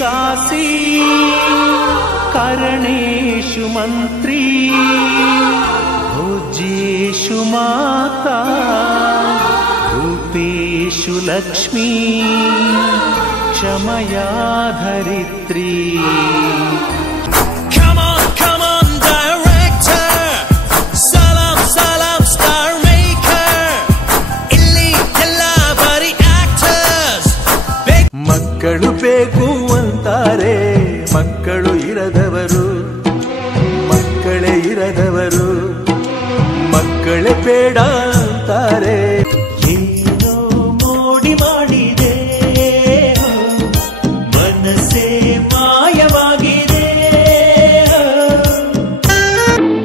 दासी कारणेषु मंत्री भोज्येषु माता रूपेषु लक्ष्मी क्षमया धरित्री। ಮಕ್ಕಳು ಬೇಕು ಅಂತಾರೆ, ಮಕ್ಕಳು ಇರದವರು, ಮಕ್ಕಳೇ ಇರದವರು, ಮಕ್ಕಳೇ ಬೇಡ ಅಂತಾರೆ. ಏನೋ ಮೋಡಿ ಮಾಡಿದೆ ಮನಸ್ಸೇ ಮಾಯವಾಗಿದೆ.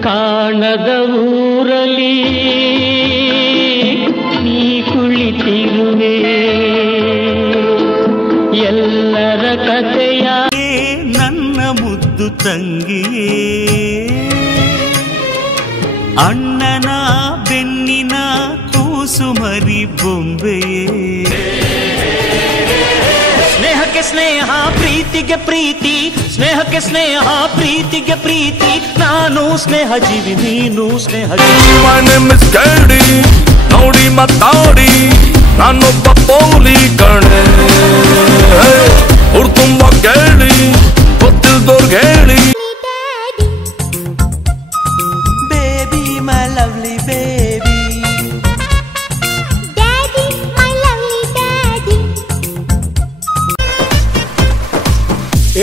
ಕಾಣದ ಊರಲ್ಲಿ ನೀ ಕುಳಿತಿರುವೆ, ಎಲ್ಲರ ಕಥೆಯ ನನ್ನ ಮುದ್ದು ತಂಗಿಯೇ, ಅಣ್ಣನ ಬೆನ್ನಿನ ಕೂಸು ಮರಿ ಬೊಂಬೆಯೇ. ಸ್ನೇಹಕ್ಕೆ ಸ್ನೇಹ, ಪ್ರೀತಿಗೆ ಪ್ರೀತಿ, ಸ್ನೇಹಕ್ಕೆ ಸ್ನೇಹ, ಪ್ರೀತಿಗೆ ಪ್ರೀತಿ. ನಾನು ಸ್ನೇಹ ಜೀವಿ, ನೀನು ಸ್ನೇಹ ಜೀವಿ. ನೋಡಿ ಮಾತಾಡಿ ನಾನೊಬ್ಬ ಪೋಲಿ ಕಣೆ, ಅವ್ರು ತುಂಬ ಕೇಳಿ ಗೊತ್ತಿಲ್ದವ್ರಿಗೆ ಹೇಳಿ. Baby my lovely baby, daddy my lovely daddy.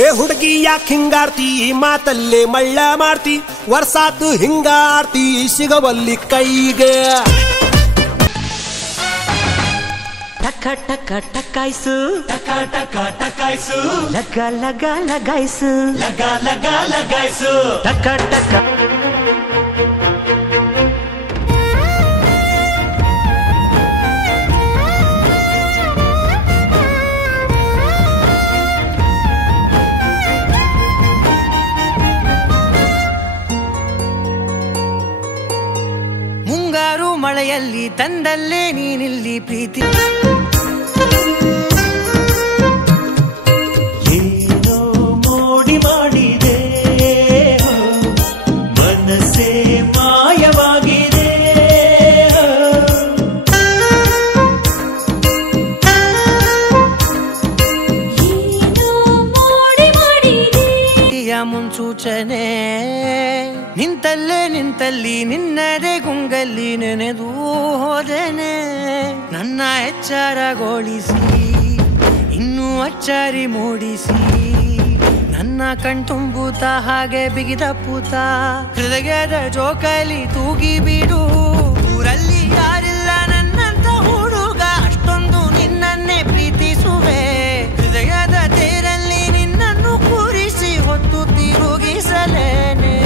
ಏ ಹುಡುಗಿ ಯಾಕೆ ಹಿಂಗಾರ್ತಿ, ಮಾತಲ್ಲೇ ಮಳ್ಳ ಮಾಡ್ತಿ, ವರ್ಷಾತು ಹಿಂಗಾರ್ತಿ ಸಿಗವಲ್ಲಿ ಕೈಗೆ. ಟಕ ಟಕ ಟಕಾಯ್ಸು, ಟಕ ಟಕ ಟಕಾಯ್ಸು, ಲಗ ಲಗ ಲಗಾಯ್ಸು, ಲಗ ಲಗ ಲಗಾಯ್ಸು, ಟಕ ಟಕ. ಮುಂಗಾರು ಮಳೆಯಲ್ಲಿ ತಂದಲ್ಲೇ ನೀನಿಲ್ಲಿ ಪ್ರೀತಿ. ಏನೋ ಮೋಡಿ ಮಾಡಿದೆ ಮನಸ್ಸೇ ಮಾಯವಾಗಿದೆ. ಏನೋ ಮೋಡಿ ಮಾಡಿದೆ ಮುನ್ಸೂಚನೆ ನಿಂತಲ್ಲೇ ನಿಂತಲ್ಲಿ ನಿನ್ನದೇ ಗುಂಗಲ್ಲಿ ನೆನೆದು ಹೋದೆನೆ. ನನ್ನ ಎಚ್ಚರಗೊಳಿಸಿ ಇನ್ನೂ ಅಚ್ಚರಿ ಮೂಡಿಸಿ, ನನ್ನ ಕಣ್ತುಂಬುತ್ತ ಹಾಗೆ ಬಿಗಿದ ಪೂತ ಹೃದಯದ ಜೋಕಾಲಿ ತೂಗಿ ಬಿಡು. ಊರಲ್ಲಿ ಯಾರಿಲ್ಲ ನನ್ನಂತ ಹುಡುಗ, ಅಷ್ಟೊಂದು ನಿನ್ನನ್ನೇ ಪ್ರೀತಿಸುವೆ. ಹೃದಯದ ತೇರಲ್ಲಿ ನಿನ್ನನ್ನು ಕೂರಿಸಿ ಹೊತ್ತು ತಿರುಗಿಸಲೇನೆ.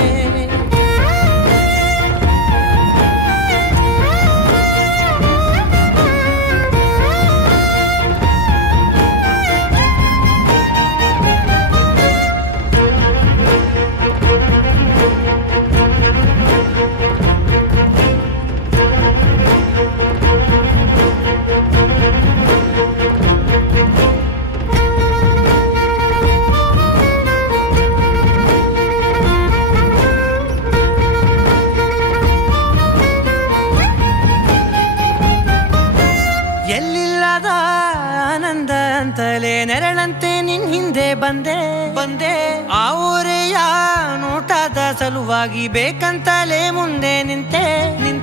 ಎಲ್ಲಿಲ್ಲದ ಆನಂದ ಅಂತಲೇ ನೆರಳಂತೆ ನಿನ್ ಹಿಂದೆ ಬಂದೆ ಬಂದೆ. ಆ ಊರೆಯ ನೋಟದ ಸಲುವಾಗಿ ಬೇಕಂತಲೇ ಮುಂದೆ ನಿಂತೆ ನಿಂತೆ.